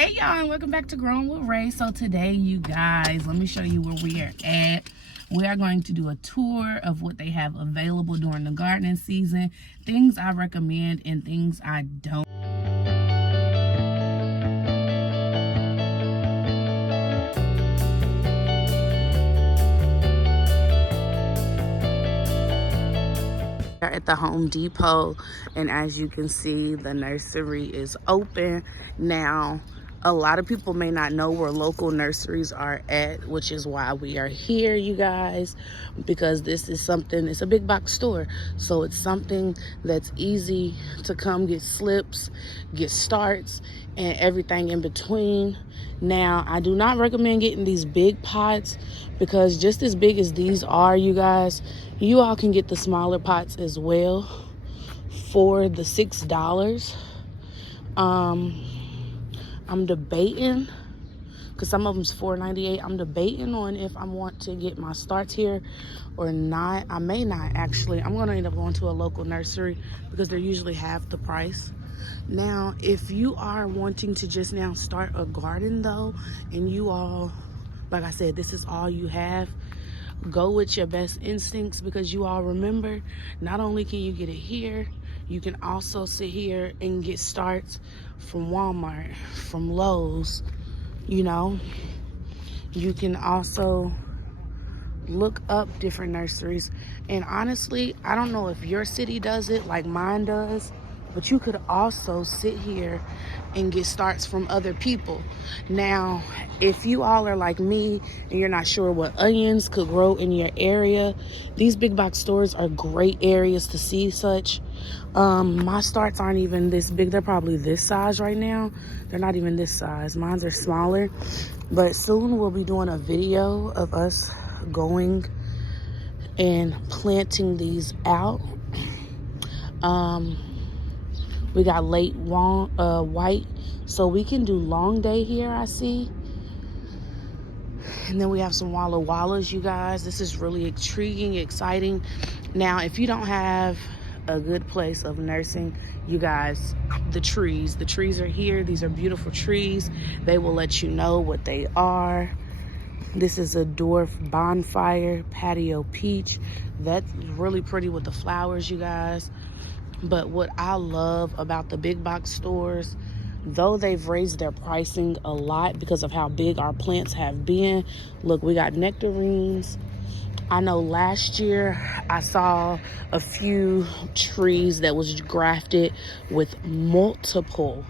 Hey y'all, and welcome back to Growing with Ray. So today, you guys, let me show you where we are at. We are going to do a tour of what they have available during the gardening season, things I recommend and things I don't. At the Home Depot, and as you can see, the nursery is open now. A lot of people may not know where local nurseries are at, which is why we are here, you guys, because this is something, it's a big box store, so it's something that's easy to come get slips, get starts, and everything in between. Now, I do not recommend getting these big pots because just as big as these are, you guys, you all can get the smaller pots as well for the $6. I'm debating, because some of them's $4.98. I'm debating on if I want to get my starts here or not. I may not, actually. I'm going to end up going to a local nursery because they're usually half the price. Now, if you are wanting to just now start a garden, though, and you all, like I said, this is all you have, go with your best instincts, because you all remember, not only can you get it here, you can also sit here and get starts from Walmart, from Lowe's, you know. You can also look up different nurseries. And honestly, I don't know if your city does it like mine does, but you could also sit here and get starts from other people. Now, if you all are like me and you're not sure what onions could grow in your area, these big box stores are great areas to see such. My starts aren't even this big. They're probably this size right now. They're not even this size. Mine are smaller. But soon we'll be doing a video of us going and planting these out. We got late white, so we can do long day here, I see. And then we have some Walla Wallas, you guys. This is really intriguing, exciting. Now, if you don't have a good place of nursing, you guys, the trees are here. These are beautiful trees. They will let you know what they are. This is a dwarf bonfire patio peach. That's really pretty with the flowers, you guys. But what I love about the big box stores, though they've raised their pricing a lot because of how big our plants have been. Look, we got nectarines. I know last year I saw a few trees that was grafted with multiple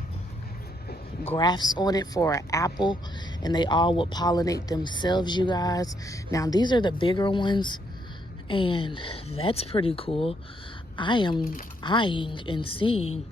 grafts on it for an apple, and they all would pollinate themselves, you guys. Now, these are the bigger ones, and that's pretty cool. I am eyeing and seeing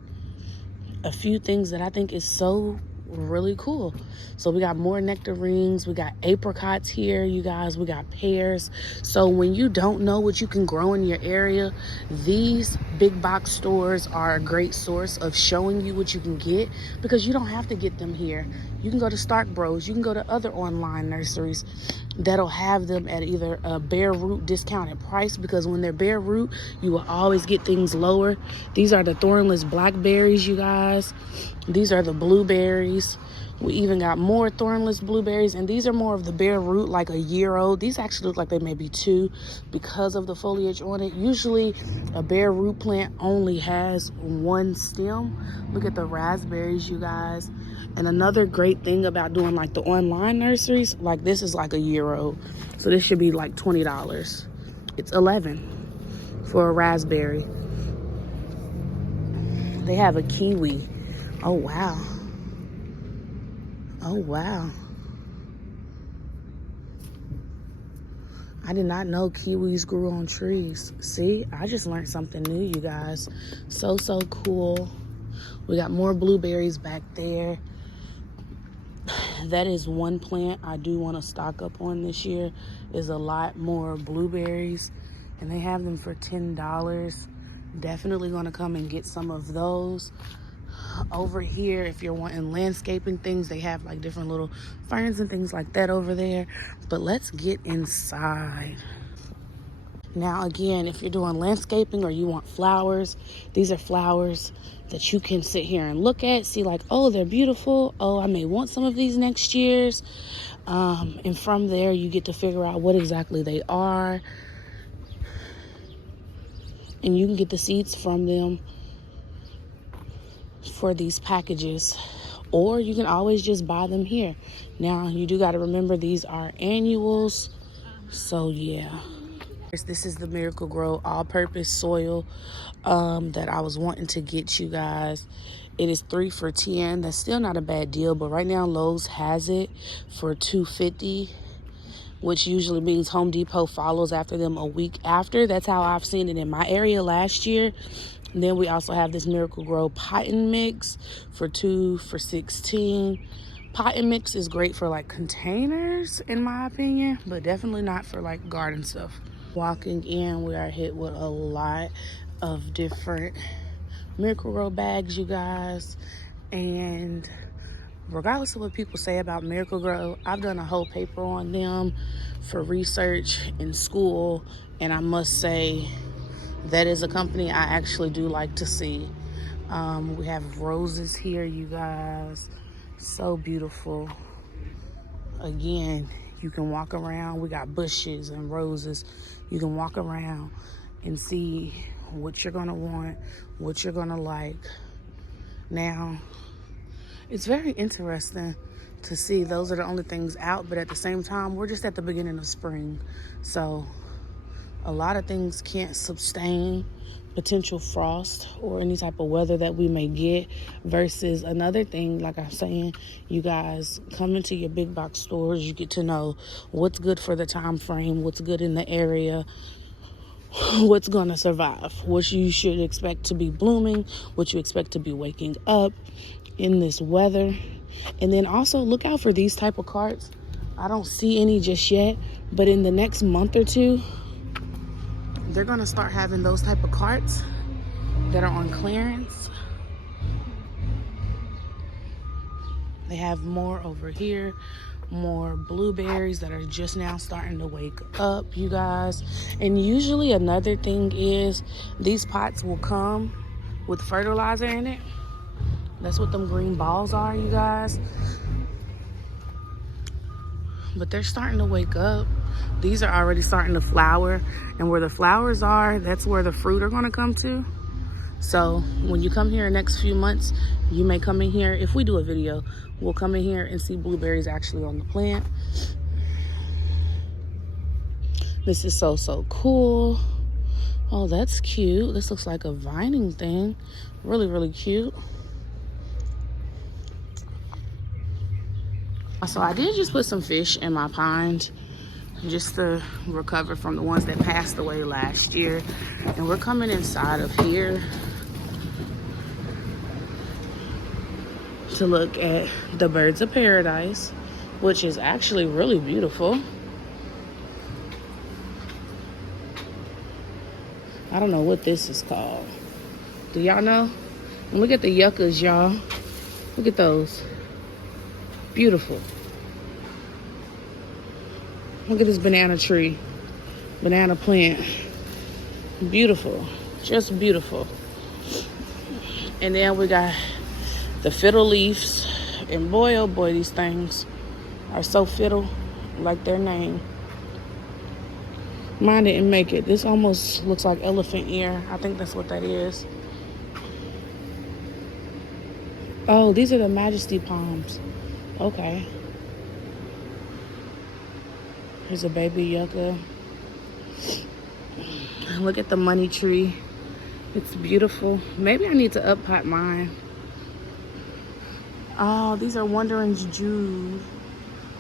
a few things that I think is so really cool. So we got more nectarines, we got apricots here, you guys, we got pears. So when you don't know what you can grow in your area, these big box stores are a great source of showing you what you can get, because you don't have to get them here. You can go to Stark Bros, you can go to other online nurseries that'll have them at either a bare root discounted price, because when they're bare root, you will always get things lower. These are the thornless blackberries, you guys. These are the blueberries. We even got more thornless blueberries, and these are more of the bare root, like a year old. These actually look like they may be 2 because of the foliage on it. Usually a bare root plant only has 1 stem. Look at the raspberries, you guys. And another great thing about doing like the online nurseries, like this is like a year old, so this should be like $20. It's $11 for a raspberry. They have a kiwi. Oh wow. Oh wow. I did not know kiwis grew on trees. See, I just learned something new, you guys. So cool. We got more blueberries back there. That is one plant I do want to stock up on this year, is a lot more blueberries, and they have them for $10. Definitely going to come and get some of those. Over here, if you're wanting landscaping things, they have like different little ferns and things like that over there. But let's get inside. Now, again, if you're doing landscaping or you want flowers, these are flowers that you can sit here and look at, see like, oh, they're beautiful. Oh, I may want some of these next year's. And from there, you get to figure out what exactly they are. And you can get the seeds from them for these packages. Or you can always just buy them here. Now, you do got to remember these are annuals. So, yeah. This is the Miracle Grow all-purpose soil that I was wanting to get you guys. It is 3 for $10. That's still not a bad deal, but right now Lowe's has it for $2.50, which usually means Home Depot follows after them a week after. That's how I've seen it in my area last year. And then we also have this Miracle Grow Potting Mix for 2 for $16. Potting mix is great for like containers, in my opinion, but definitely not for like garden stuff. Walking in, we are hit with a lot of different Miracle Grow bags, you guys. And regardless of what people say about Miracle Grow, I've done a whole paper on them for research in school, and I must say that is a company I actually do like to see. We have roses here, you guys. So beautiful. Again, you can walk around. We got bushes and roses. You can walk around and see what you're gonna want, what you're gonna like. Now, it's very interesting to see those are the only things out, but at the same time, we're just at the beginning of spring. So a lot of things can't sustain potential frost or any type of weather that we may get, versus another thing, like I'm saying, you guys come into your big box stores, you get to know what's good for the time frame, what's good in the area, what's gonna survive, what you should expect to be blooming, what you expect to be waking up in this weather. And then also look out for these type of carts. I don't see any just yet, but in the next month or two, they're gonna start having those type of carts that are on clearance. They have more over here, more blueberries that are just now starting to wake up, you guys. And usually another thing is these pots will come with fertilizer in it. That's what them green balls are, you guys. But they're starting to wake up. These are already starting to flower, and where the flowers are, that's where the fruit are gonna come to. So when you come here in the next few months, you may come in here. If we do a video, we'll come in here and see blueberries actually on the plant. This is so cool. Oh, that's cute. This looks like a vining thing. Really cute. So I did just put some fish in my pond just to recover from the ones that passed away last year. And we're coming inside of here to look at the birds of paradise, which is actually really beautiful. I don't know what this is called. Do y'all know? And look at the yuccas, y'all. Look at those. Beautiful. Look at this banana tree, banana plant. Beautiful, just beautiful. And then we got the fiddle leaves. And boy, oh boy, these things are so fiddle, like their name. Mine didn't make it. This almost looks like elephant ear. I think that's what that is. Oh, these are the majesty palms. Okay. Here's a baby yucca. Look at the money tree. It's beautiful. Maybe I need to up pot mine. Oh, these are wandering Jews.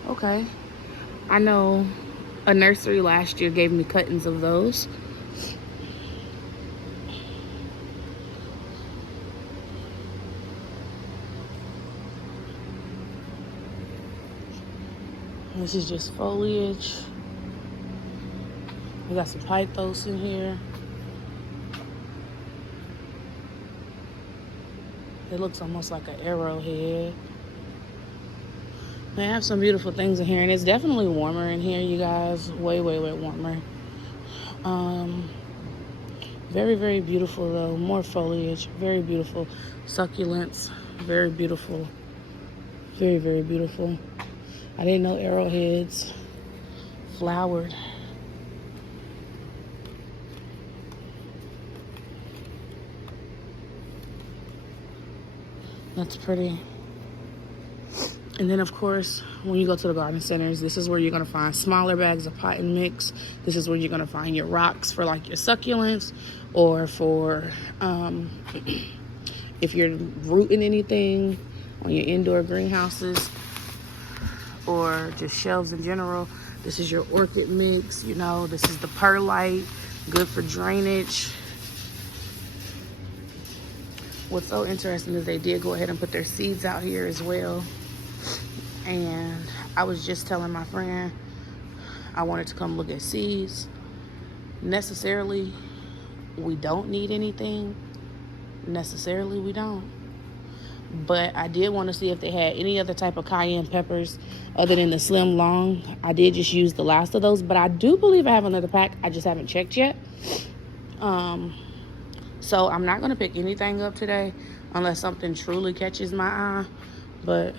Okay. I know a nursery last year gave me cuttings of those. This is just foliage. We got some pythos in here. It looks almost like an arrowhead. They have some beautiful things in here, and it's definitely warmer in here, you guys. Way warmer. Very, very beautiful though. More foliage, very beautiful. Succulents, very beautiful. Very, very beautiful. I didn't know arrowheads flowered. That's pretty. And then, of course, when you go to the garden centers, this is where you're going to find smaller bags of pot and mix. This is where you're going to find your rocks for like your succulents, or for if you're rooting anything on your indoor greenhouses, or just shelves in general. This is your orchid mix. You know, this is the perlite, good for drainage. What's so interesting is they did go ahead and put their seeds out here as well. And I was just telling my friend I wanted to come look at seeds. Necessarily, we don't need anything. Necessarily, we don't. But I did want to see if they had any other type of cayenne peppers other than the slim long. I did just use the last of those, but I do believe I have another pack. I just haven't checked yet. So I'm not going to pick anything up today unless something truly catches my eye. But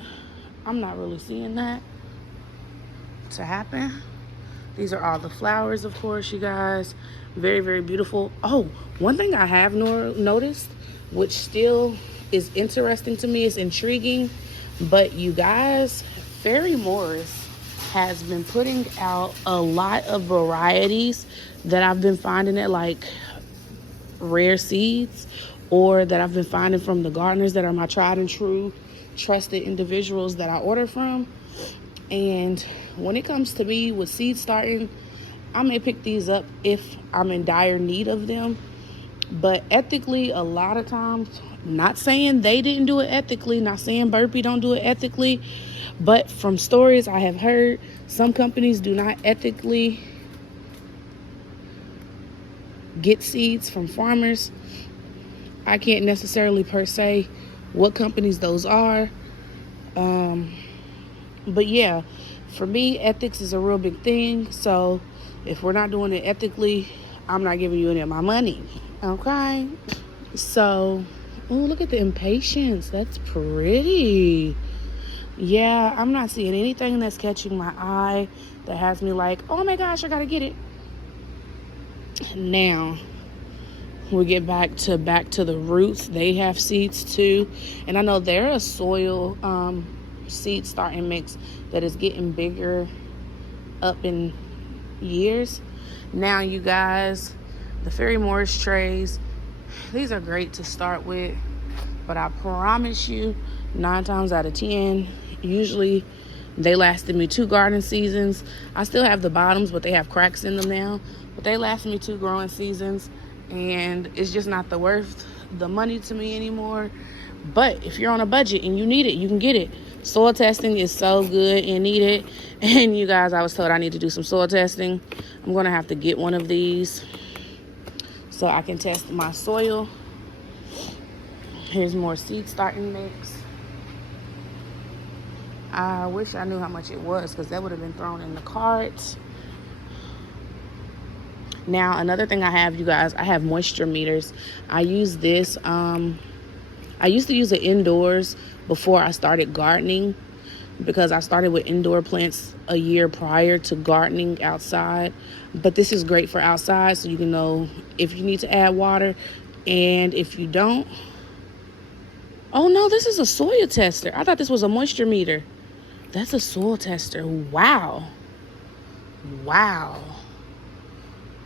I'm not really seeing that to happen. These are all the flowers, of course, you guys. Very, very beautiful. Oh, one thing I have noticed, which still is interesting to me, is intriguing, but you guys, Fairy Morris has been putting out a lot of varieties that I've been finding at like Rare Seeds, or that I've been finding from the gardeners that are my tried and true trusted individuals that I order from. And when it comes to me with seed starting, I may pick these up if I'm in dire need of them. But ethically, a lot of times, not saying they didn't do it ethically, not saying Burpee don't do it ethically, but from stories I have heard, some companies do not ethically get seeds from farmers. I can't necessarily per se what companies those are. But yeah, for me, ethics is a real big thing. So if we're not doing it ethically, I'm not giving you any of my money. Okay? So, oh, look at the impatiens. That's pretty. Yeah, I'm not seeing anything that's catching my eye that has me like, oh my gosh, I gotta get it. Now, we get back to the roots. They have seeds too. And I know they're a soil seed starting mix that is getting bigger up in years. Now, you guys, the Fairy Morris trays, these are great to start with, but I promise you, 9 times out of 10, usually they lasted me 2 garden seasons. I still have the bottoms, but they have cracks in them now. But they lasted me 2 growing seasons, and it's just not worth the money to me anymore. But if you're on a budget and you need it, you can get it. Soil testing is so good and needed. And you guys, I was told I need to do some soil testing. I'm going to have to get one of these so I can test my soil. Here's more seed starting mix. I wish I knew how much it was, because that would have been thrown in the cart. Now, another thing I have, you guys, I have moisture meters. I use this. I used to use it indoors before I started gardening, because I started with indoor plants a year prior to gardening outside. But this is great for outside, so you can know if you need to add water, and if you don't. Oh no, this is a soil tester. I thought this was a moisture meter. That's a soil tester. Wow. Wow.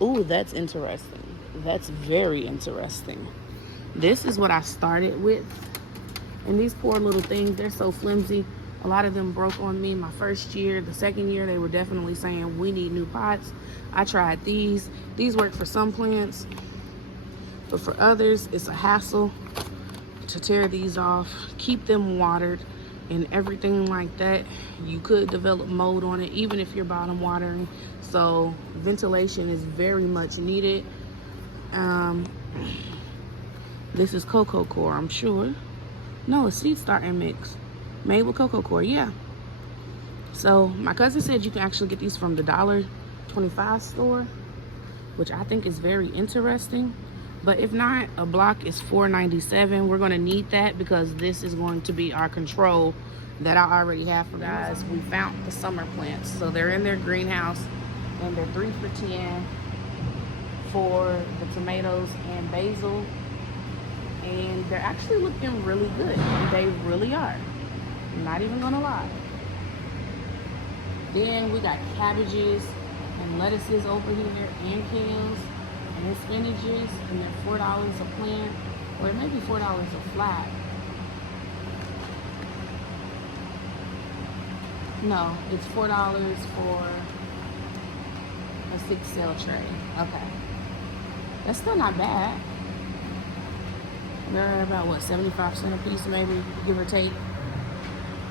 Ooh, that's interesting. That's very interesting. This is what I started with. And these poor little things, they're so flimsy. A lot of them broke on me my first year. The second year, they were definitely saying, we need new pots. I tried these. These work for some plants, but for others, it's a hassle to tear these off, keep them watered, and everything like that. You could develop mold on it, even if you're bottom watering. So ventilation is very much needed. This is cocoa coir, I'm sure. No, it's seed starting mix made with cocoa coir. Yeah. So my cousin said you can actually get these from the $1.25 store. which I think is very interesting. But if not, a block is $4.97. We're gonna need that because this is going to be our control that I already have for guys. We found the summer plants. So they're in their greenhouse and they're 3 for $10 for the tomatoes and basil. And they're actually looking really good. They really are. I'm not even gonna lie. Then we got cabbages and lettuces over here and kales and spinaches, and they're $4 a plant, or it may be $4 a flat. No, it's $4 for a 6-cell tray. Okay. That's still not bad. They're about what, 75 cents a piece, maybe, give or take.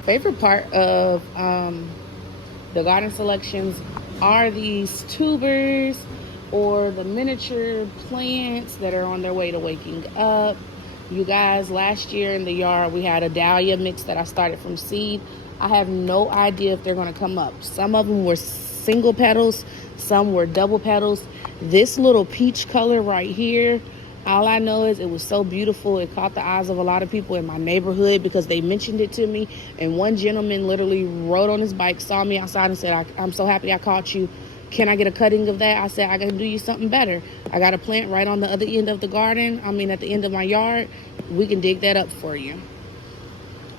Favorite part of the garden selections are these tubers or the miniature plants that are on their way to waking up. You guys, last year in the yard we had a dahlia mix that I started from seed. I have no idea if they're going to come up. Some of them were single petals, some were double petals. This little peach color right here, all I know is it was so beautiful. It caught the eyes of a lot of people in my neighborhood because they mentioned it to me. And one gentleman literally rode on his bike, saw me outside and said, I'm so happy I caught you. Can I get a cutting of that? I said, I got to do you something better. I got a plant right on the other end of the garden. I mean, at the end of my yard. We can dig that up for you.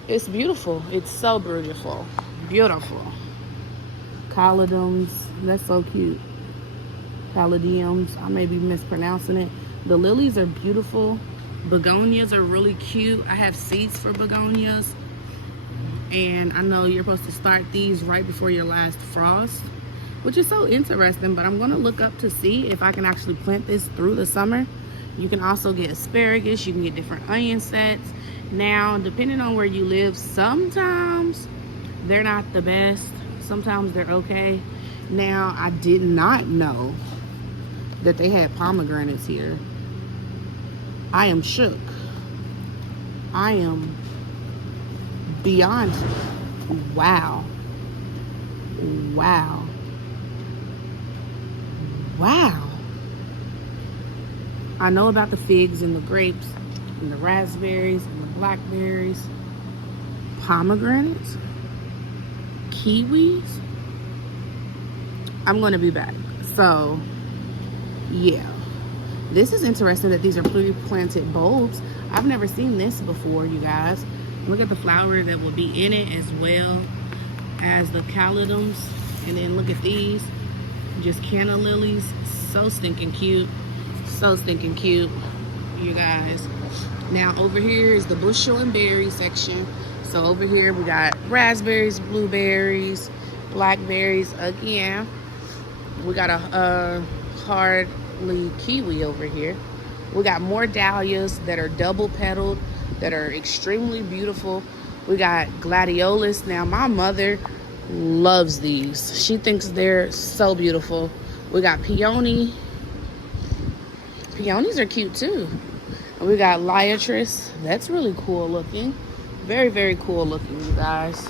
It's beautiful. It's so beautiful. Beautiful. Caladiums. That's so cute. Caladiums. I may be mispronouncing it. The lilies are beautiful. Begonias are really cute. I have seeds for begonias. And I know you're supposed to start these right before your last frost, which is so interesting, but I'm gonna look up to see if I can actually plant this through the summer. You can also get asparagus, you can get different onion sets. Now, depending on where you live, sometimes they're not the best, sometimes they're okay. Now, I did not know that they had pomegranates here. I am shook. I am beyond shook. Wow. Wow. Wow. I know about the figs and the grapes and the raspberries and the blackberries. Pomegranates? Kiwis? I'm gonna be back. So, yeah. This is interesting that these are pre-planted bulbs. I've never seen this before, you guys. Look at the flower that will be in it as well as the caladiums. And then look at these. Just canna lilies. So stinking cute. So stinking cute, you guys. Now over here is the bushel and berry section. So over here we got raspberries, blueberries, blackberries again. We got a hardly kiwi over here. We got more dahlias that are double petaled, that are extremely beautiful. We got gladiolus. Now my mother loves these. She thinks they're so beautiful. We got peony. Peonies are cute too. And we got liatris. That's really cool looking. Very, very cool looking, you guys.